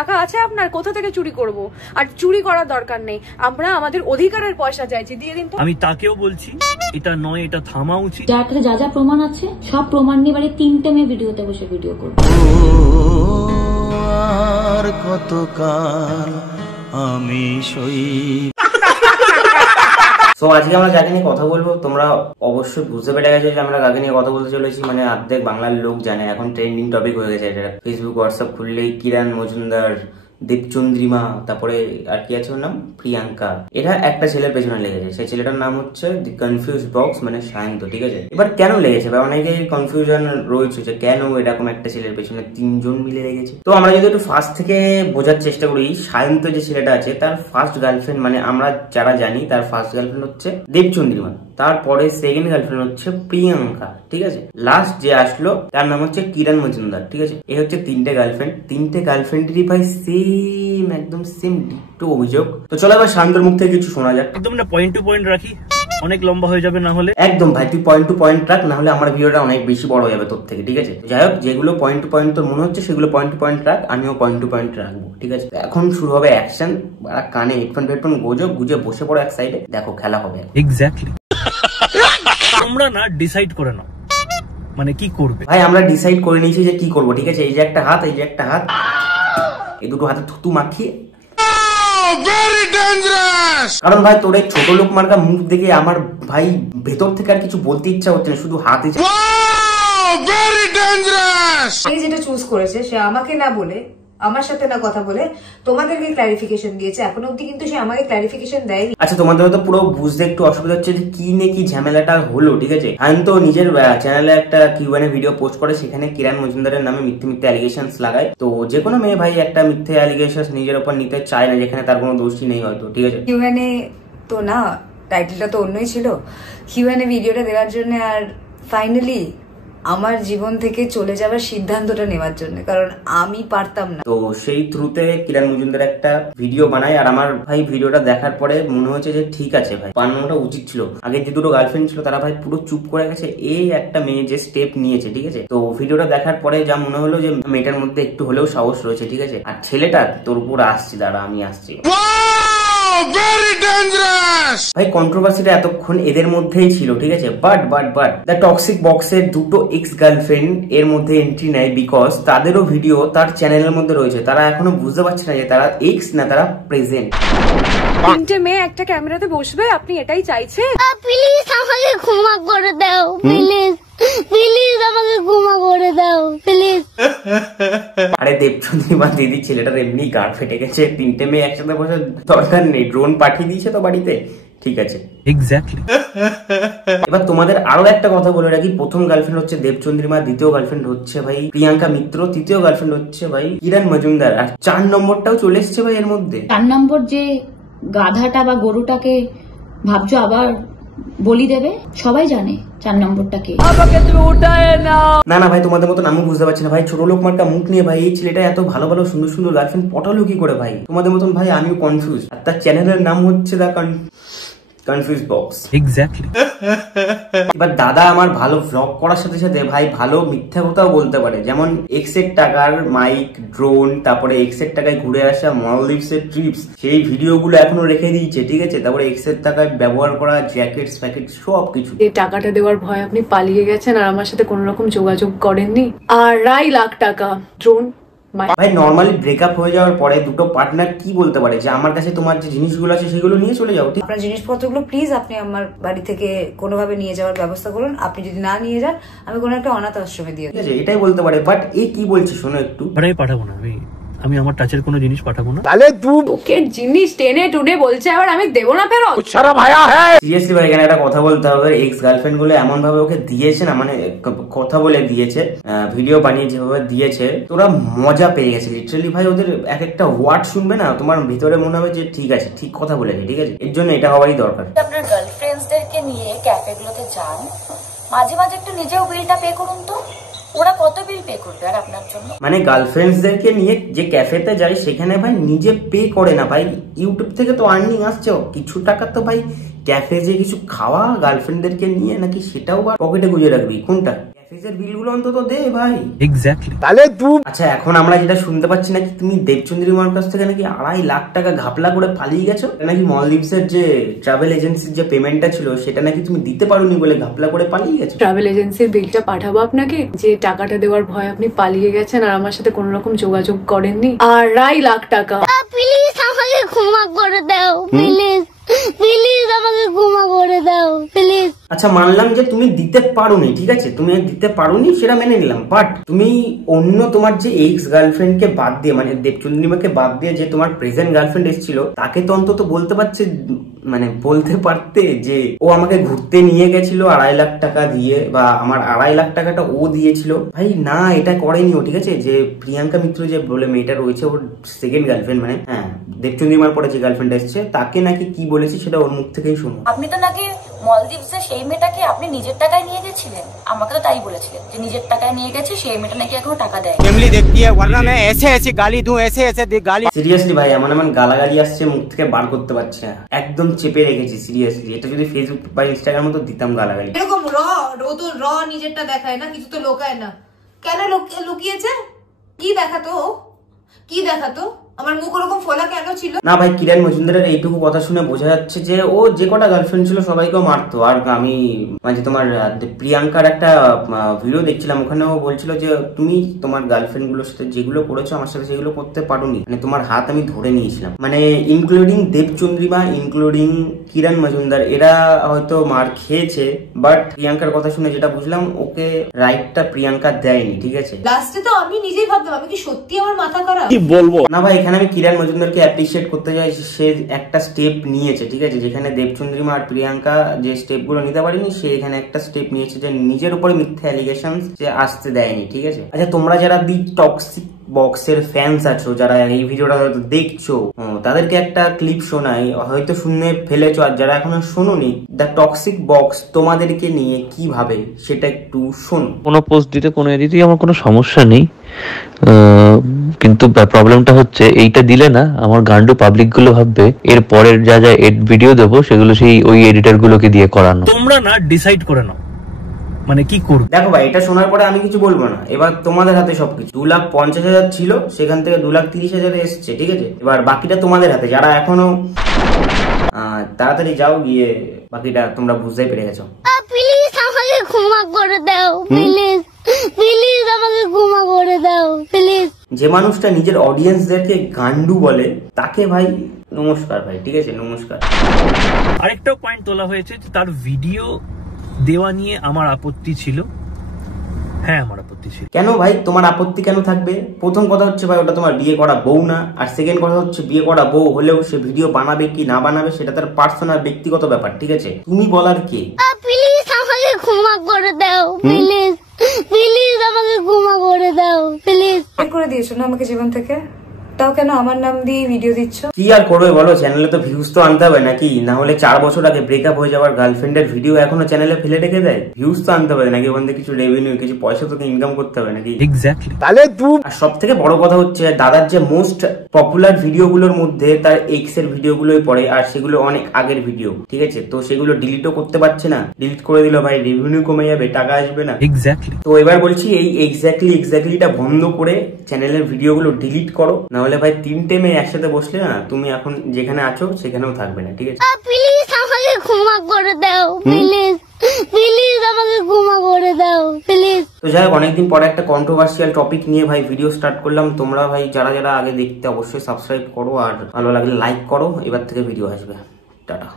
টাকা আছে আপনার, কোথা থেকে চুরি করব? আর চুরি করার দরকার নেই, আমরা আমাদের অধিকারের পয়সা চাইছি, দিয়ে দিন তো। আমি তাকেও বলছি এটা নয়, এটা থামা উচিত। যার কাছে যা যা প্রমাণ আছে সব প্রমাণ নিয়ে বাড়ি 3টে মেয়ে ভিডিওতে বসে ভিডিও করবে। আর কতকাল আমি সই। তো আজকে আমরা যাকে নিয়ে কথা বলবো তোমরা অবশ্যই বুঝতে পেরে গেছো যে আমরা কাকে নিয়ে কথা বলতে চলেছি। মানে অর্ধেক বাংলার লোক জানে, এখন ট্রেন্ডিং টপিক হয়ে গেছে এটা। ফেসবুক হোয়াটসঅ্যাপ খুললেই কিরণ মজুমদার, দেবচন্দ্রিমা, তারপরে আর কি আছে ওর নাম, প্রিয়াঙ্কা, এটা একটা ছেলের পেছনে লেগেছে। সেই ছেলেটার নাম হচ্ছে দি কনফিউজ বক্স, মানে সায়ন্ত, ঠিক আছে। এবার কেন লেগেছে বা অনেকে কনফিউশন রয়েছে যে কেন এরকম একটা ছেলের পেছনে 3 জন মিলে লেগেছে। তো আমরা যদি একটু ফার্স্ট থেকে বোঝার চেষ্টা করি, সায়ন্ত যে ছেলেটা আছে তার ফার্স্ট গার্লফ্রেন্ড, মানে আমরা যারা জানি তার ফার্স্ট গার্লফ্রেন্ড হচ্ছে দেবচন্দ্রিমা, তারপরে সেকেন্ড গার্লফ্রেন্ড হচ্ছে প্রিয়াঙ্কা, ঠিক আছে। লাস্ট যে আসলো তার নাম হচ্ছে কিরণ মজুমদার, ঠিক আছে। এই হচ্ছে 3টে গার্লফ্রেন্ড। 3টে গার্লফ্রেন্ডেরই ভাই সেম, একদম সেম ডিটো অভিযোগ। তো চলো এবার শান্তর মুখ থেকে কিছু শোনা যাক। একদম না পয়েন্ট টু পয়েন্ট রাখি, অনেক লম্বা হয়ে যাবে না হলে। একদম ভাই, তুই পয়েন্ট টু পয়েন্ট রাখ, না হলে আমার ভিডিওটা অনেক বেশি বড় হয়ে যাবে তোর থেকে, ঠিক আছে। যাই হোক, যেগুলো পয়েন্ট টু পয়েন্ট তোর মনে হচ্ছে সেগুলো পয়েন্ট টু পয়েন্ট রাখ, আমিও পয়েন্ট টু পয়েন্ট রাখবো, ঠিক আছে। এখন শুরু হবে অ্যাকশন। কানে হেডফোন গুজে বসে পড়ো এক সাইডে, দেখো খেলা হবে। এক্স্যাক্টলি। তোমরা না ডিসাইড করে নাও মানে কি করবে। ভাই আমরা ডিসাইড করে নিয়েছি যে কি করবো, ঠিক আছে। এই যে একটা হাত, এই যে একটা হাত, এই দুটো হাতে থুতু মাখিয়ে, কারণ ভাই তোর এই ছোট লোক মার্কা মুখ দেখে আমার ভাই ভেতর থেকে আর কিছু বলতে ইচ্ছা হচ্ছে না, শুধু হাতে। সে যেটা চুজ করেছে সে আমাকে না বলে, আমার সাথে না কথা বলে তোমাদেরকে ক্লারিফিকেশন দিয়েছে। এখনো অব্দি কিন্তু সে আমাকে ক্লারিফিকেশন দেয়নি। আচ্ছা, তোমাদের হয়তো পুরো বুঝতে একটু অসুবিধা হচ্ছে যে কি নিয়ে কি ঝামেলাটা হলো, ঠিক আছে। আমি তো নিজের চ্যানেলে একটা কিউএনএ ভিডিও পোস্ট করে সেখানে কিরণ মজুমদারের নামে মিথ্যে মিথ্যে অ্যালিগেশনস লাগায়। তো যে কোনো মেয়ে ভাই একটা মিথ্যে অ্যালিগেশনস নিজের উপর নিতে চায় না যেখানে তার কোনো দোষই নেই হয়তো, ঠিক আছে। কিউএনএ তো না, টাইটেলটা তো অন্যই ছিল। কিউএনএ ভিডিওটা দেওয়ার জন্য আর ফাইনালি আমার জীবন থেকে চলে যাওয়ার সিদ্ধান্তটা নেওয়ার জন্য, কারণ আমি পারতাম না। তো সেই থ্রুতে কিরণ মজুমদার একটা ভিডিও বানায়, আর আমার ভাই ভিডিওটা দেখার পরে মনে হচ্ছে যে ঠিক আছে ভাই, বানানোটা উচিত ছিল। আগে যে দুটো গার্লফ্রেন্ড ছিল তারা ভাই পুরো চুপ করে গেছে, এই একটা মেয়ে যে স্টেপ নিয়েছে, ঠিক আছে। তো ভিডিওটা দেখার পরে যা মনে হলো যে মেয়েটার মধ্যে একটু হলেও সাহস রয়েছে, ঠিক আছে। আর ছেলেটা তোর উপর আসছি, দাঁড়া আমি আসছি ভাই। কন্ট্রোভার্সিটা এতক্ষণ এদের মধ্যেই ছিল, ঠিক আছে। বাট দ্য টক্সিক বক্সের দুটো এক্স গার্লফ্রেন্ড এর মধ্যে এন্ট্রি নেয়, বিকজ তাদেরও ভিডিও তার চ্যানেলের মধ্যে রয়েছে। তারা এখনো বুঝতে পারছে না যে তারা এক্স না, তারা প্রেজেন্ট। 3টে মেয়ে একটা ক্যামেরাতে বসবে, আপনি এটাই চাইছেন? প্লিজ আমাকে ক্ষমা করে দাও, প্লিজ প্লিজ আমাকে ক্ষমা করে দাও প্লিজ। আরে দেবচন্দ্রিমা দিদি, ছেলেটার এমনি গাড় ফেটে গেছে। 3টে মেয়ে একসাথে বসে দরকার নেই, ড্রোন পাঠিয়ে দিয়েছে তো বাড়িতে, ঠিক আছে। এক্স্যাক্টলি। এবার তোমাদের আরো একটা কথা বলে রাখি, প্রথম গার্লফ্রেন্ড হচ্ছে দেবচন্দ্রিমা, দ্বিতীয় গার্লফ্রেন্ড হচ্ছে ভাই প্রিয়াঙ্কা মিত্র, তৃতীয় গার্লফ্রেন্ড হচ্ছে ভাই কিরণ মজুমদার, আর 4 নম্বরটাও চলে এসছে ভাই এর মধ্যে। 4 নম্বর যে গাধাটা বা গরুটাকে ভাবছো আবার বলি দেবে, সবাই জানে 4 নম্বরটাকে। না না ভাই, তোমাদের মতন আমি বুঝতে পারছি না ভাই, ছোট লোক মার্কা মুখ নিয়ে ভাই এই ছেলেটা এত ভালো ভালো সুন্দর সুন্দর গার্লফ্রেন্ড পটালো কি করে ভাই? তোমাদের মতন ভাই আমিও কনফিউজ। আর তার চ্যানেলের নাম হচ্ছে দা কনফিউজ বক্স। এক্স্যাক্টলি। এবার দাদা আমার ভালো ভ্লগ করার সাথে সাথে ভাই ভালো মিথ্যা কথাও বলতে পারে, যেমন এক্স এর টাকার মাইক, ড্রোন, তারপরে এক্স এর টাকায় ঘুরে আসা মলদ্বীপস এর ট্রিপস, সেই ভিডিওগুলো এখনো রেখে দিয়েছে, ঠিক আছে। তারপরে এক্স এর টাকায় ব্যবহার করা জ্যাকেটস প্যাকেট সব কিছু। এই টাকাটা দেওয়ার ভয় আপনি পালিয়ে গেছেন আর আমার সাথে কোনো রকম যোগাযোগ করেননি। 2.5 লাখ টাকা ড্রোন। ভাই নরমালি ব্রেকআপ হয়ে যাওয়ার পরে দুটো পার্টনার কি বলতে পারে যে আমার কাছে তোমার যে জিনিসগুলো আছে সেগুলো নিয়ে চলে যাও, ঠিক? আপনার জিনিসপত্রগুলো প্লিজ আপনি আমার বাড়ি থেকে কোনোভাবে নিয়ে যাওয়ার ব্যবস্থা করুন। আপনি যদি না নিয়ে যান আমি কোনো একটা অনাথ আশ্রমে দিয়ে ঠিক আছে, এটাই বলতে পারে। বাট এই কি বলছি শোনো একটু। ভাই পাঠাবো না, আমি আমার টাচের কোনো জিনিস পাঠাবো না। তাহলে তুই লোকের জিনিস টেনে টুনে বলছে আবার আমি দেবো না ফেরত। সিরিয়াসলি ভাই এখানে একটা কথা বলতে হবে, এক্স গার্লফ্রেন্ড গুলো এমন ভাবে ওকে দিয়েছে না, মানে কথা বলে দিয়েছে, ভিডিও বানিয়ে যেভাবে দিয়েছে তোরা মজা পেয়ে গেছে লিটারালি ভাই। ওদের এক একটা ওয়ার্ড শুনবে না তোমার ভিতরে মনে হবে যে ঠিক আছে, ঠিক কথা বলেছে, ঠিক আছে। এর জন্য এটা হওয়ারই দরকার। আপনার গার্লফ্রেন্ডসদেরকে নিয়ে ক্যাফেগুলোতে যান, মাঝে মাঝে একটু নিজেও বিলটা পে করুন তো। ওরা কত বিল পে করবে আর আপনার জন্য? মানে গার্লফ্রেন্ডসদেরকে নিয়ে যে ক্যাফেতে যায় সেখানে ভাই নিজে পে করে না ভাই, ইউটিউব থেকে তো আর্নিং আসছে কিছু টাকা, তো ভাই ক্যাফে যে কিছু খাওয়া গার্লফ্রেন্ডদেরকে নিয়ে নাকি সেটাও বা পকেটে গুঁজে রাখবি? কোনটা? নেটফ্লিক্সের বিলগুলো অন্তত দে ভাই। এক্স্যাক্টলি। আচ্ছা এখন আমরা যেটা শুনতে পাচ্ছি নাকি তুমি দেবচন্দ্রিমার কাছ থেকে নাকি 2.5 লাখ টাকা ঘাপলা করে পালিয়ে গেছো, নাকি মলদ্বীপসের যে ট্রাভেল এজেন্সির যে পেমেন্টটা ছিল সেটা নাকি তুমি দিতে পারোনি বলে ঘাপলা করে পালিয়ে গেছো। ট্রাভেল এজেন্সির বিলটা পাঠাবো আপনাকে, যে টাকাটা দেওয়ার ভয় আপনি পালিয়ে গেছেন আর আমার সাথে কোনো রকম যোগাযোগ করেননি। 2.5 লাখ টাকা। প্লিজ আমাকে ক্ষমা করে দাও, প্লিজ প্লিজ আমাকে ক্ষমা করে দাও প্লিজ। আচ্ছা মানলাম যে তুমি দিতে পারোনি, ঠিক আছে, তুমি দিতে পারোনি সেটা মেনে নিলাম, বাট তুমি অন্য তোমার যে এক্স গার্লফ্রেন্ডকে বাদ দিয়ে, মানে দেবচন্দ্রিমাকে বাদ দিয়ে যে তোমার প্রেজেন্ট গার্লফ্রেন্ড এসেছিল তাকে তো অন্তত বলতে পারতে যে ও আমাকে ঘুরতে নিয়ে গেছিল 2.5 লাখ টাকা দিয়ে, বা আমার 2.5 লাখ টাকাটা ও দিয়েছিল। ভাই না, এটা করেনি ও, ঠিক আছে। যে প্রিয়াঙ্কা মিত্র যে বলে মেয়েটা রয়েছে, ওর সেকেন্ড গার্লফ্রেন্ড, মানে হ্যাঁ দেবচন্দ্রিমার পরে যে গার্লফ্রেন্ড এসছে, তাকে নাকি কি বলেছে সেটা ওর মুখ থেকেই শুনো। আপনি তো নাকি মলদ্বীপসে সেই মেয়েটাকে আপনি নিজের টাকায় নিয়ে গেছিলেন, আমাকে তো তাই বলেছিলেন যে নিজের টাকায় নিয়ে গেছে, সেই মেয়েটা নাকি এখনো টাকা দেয়। সিরিয়াসলি ভাই এমন গালাগালি আসছে, মুখ থেকে বার করতে পারছে না, একদম চেপে রেখেছি সিরিয়াসলি। এটা যদি ফেসবুক বা ইনস্টাগ্রাম তো দিতাম গালাগালি। এরকম ও তো নিজেরটা দেখায় না, কিছু তো লোকায় না। কেন লুকিয়েছে? কি দেখাতো? আমার মুখ ওরকম ফোলা কেন ছিল? না ভাই, কিরণ মজুমদারের এইটুকু কথা শুনে বোঝা যাচ্ছে যে ও যে কটা গার্লফ্রেন্ড ছিল সবাইকেও মারতো। আর আমি মানে তোমার প্রিয়াঙ্কার একটা ভিডিও দেখছিলাম, ওখানে ও বলছিল যে তুমি তোমার গার্লফ্রেন্ড গুলোর সাথে যেগুলো করেছো আমার সাথে সেগুলো করতে পারোনি, মানে তোমার হাত আমি ধরে নিয়েছিলাম, মানে ইনক্লুডিং দেবচন্দ্রিমা, ইনক্লুডিং কিরণ মজুমদার, এরা হয়তো মার খেয়েছে, বাট প্রিয়াঙ্কার কথা শুনে যেটা বুঝলাম ওকে রাইটটা প্রিয়াঙ্কা দেয়নি, ঠিক আছে। লাস্টে তো আমি নিজেই ভাবতাম আমি কি সত্যি আমার মাথা খারাপ, কি বলবো। না ভাই, এখানে আমি কিরণ মজুমদারকে অ্যাপ্রিশিয়েট করতে চাই, সে একটা স্টেপ নিয়েছে, ঠিক আছে, যেখানে দেবচন্দ্রিমা আর প্রিয়াঙ্কা যে স্টেপ গুলো নিতে পারেনি, সে এখানে একটা স্টেপ নিয়েছে যে নিজের উপরে মিথ্যা অ্যালিগেশন যে আসতে দেয়নি, ঠিক আছে। আচ্ছা তোমরা যারা দি টক্সিক বক্সের ফ্যান্স আছো, যারা এই ভিডিওটা হয়তো দেখছো, তাদেরকে একটা ক্লিপ শোনাই, হয়তো শুনে ফেলেছো, আর যারা এখনো শোনোনি, দ্য টক্সিক বক্স তোমাদেরকে নিয়ে কি ভাবে সেটা একটু শোনো। কোনো পোস্ট দিতে কোনো এডিটই আমার কোনো সমস্যা নেই, কিন্তু প্রবলেমটা হচ্ছে এইটা দিলে না আমার গান্ডু পাবলিক গুলো ভাববে এর পরের যা যা ভিডিও দেবো সেগুলো সেই ওই এডিটর গুলোকে দিয়ে করানো। তোমরা না ডিসাইড করে নাও মানে কি করবে। দেখো ভাই, এটা শোনার পরে আমি কিছু বলবো না, এবার তোমাদের হাতে সবকিছু। 2,50,000 ছিল, সেখান থেকে 2,30,000 এসছে, ঠিক আছে। এবার বাকিটা তোমাদের হাতে, যারা এখনো তাড়াতাড়ি যাও গিয়ে বাকিটা তোমরা বুঝতেই পেরে গেছো। প্লিজ আমাকে ক্ষমা করে দাও, প্লিজ প্লিজ আমাকে ক্ষমা করে দাও প্লিজ। যে মানুষটা নিজের অডিয়েন্সদেরকে গান্ডু বলে তাকে ভাই নমস্কার ভাই, ঠিক আছে, নমস্কার। আরেকটা পয়েন্ট তোলা হয়েছে যে তার ভিডিও দেওয়া নিয়ে আমার আপত্তি ছিল। হ্যাঁ আমার আপত্তি ছিল। কেন ভাই তোমার আপত্তি কেন থাকবে? প্রথম কথা হচ্ছে ভাই ওটা তোমার বিয়ে করা বউ না, আর সেকেন্ড কথা হচ্ছে বিয়ে করা বউ হলেও সে ভিডিও বানাবে কি না বানাবে সেটা তার পার্সোনাল ব্যক্তিগত ব্যাপার, ঠিক আছে, তুমি বলার কে? প্লিজ আমাকে ক্ষমা করে দাও, প্লিজ প্লিজ আমাকে ক্ষমা করে দাও প্লিজ। করে দিয়েছো না আমাকে জীবন থেকে, তাও কেন আমার নাম দিয়ে ভিডিও দিচ্ছ? কি আর করবে বলো, চ্যানেলে তো ভিউজ তো আনতে হবে নাকি? না হলে 4 বছর আগে ব্রেকআপ হয়ে যাওয়ার গার্লফ্রেন্ডের ভিডিও এখনো চ্যানেলে ফেলে রেখে দেয়? ভিউজ তো আনতে হবে নাকি, ওখান থেকে কিছু রেভিনিউ, কিছু পয়সা তোকে ইনকাম করতে হবে নাকি? এক্স্যাক্টলি। তাহলে আর সব থেকে বড় কথা হচ্ছে দাদার যে মোস্ট পপুলার ভিডিও গুলোর মধ্যে তার এক্স এর ভিডিও গুলোই পড়ে, আর সেগুলো অনেক আগের ভিডিও, ঠিক আছে, তো সেগুলো ডিলিটও করতে পারছে না। ডিলিট করে দিল ভাই, রেভিনিউ কমে যাবে, টাকা আসবে না। এক্স্যাক্টলি। তো এবার বলছি এই এক্স্যাক্টলিটা বন্ধ করে চ্যানেলের ভিডিও গুলো ডিলিট করো, না হলে ভাই 3টে মেয়ে একসাথে বসলে না তুমি এখন যেখানে আছো সেখানেও থাকবে না, ঠিক আছে। প্লিজ আমাকে ক্ষমা করে দাও, প্লিজ প্লিজ আমাকে ক্ষমা করে দাও প্লিজ। তো যাই হোক, অনেকদিন পরে একটা কন্ট্রোভার্সিয়াল টপিক নিয়ে ভাই ভিডিও স্টার্ট করলাম। তোমরা ভাই যারা যারা আগে দেখতে অবশ্যই সাবস্ক্রাইব করো, আর ভালো লাগলে লাইক করো। এবার থেকে ভিডিও আসবে। টাটা।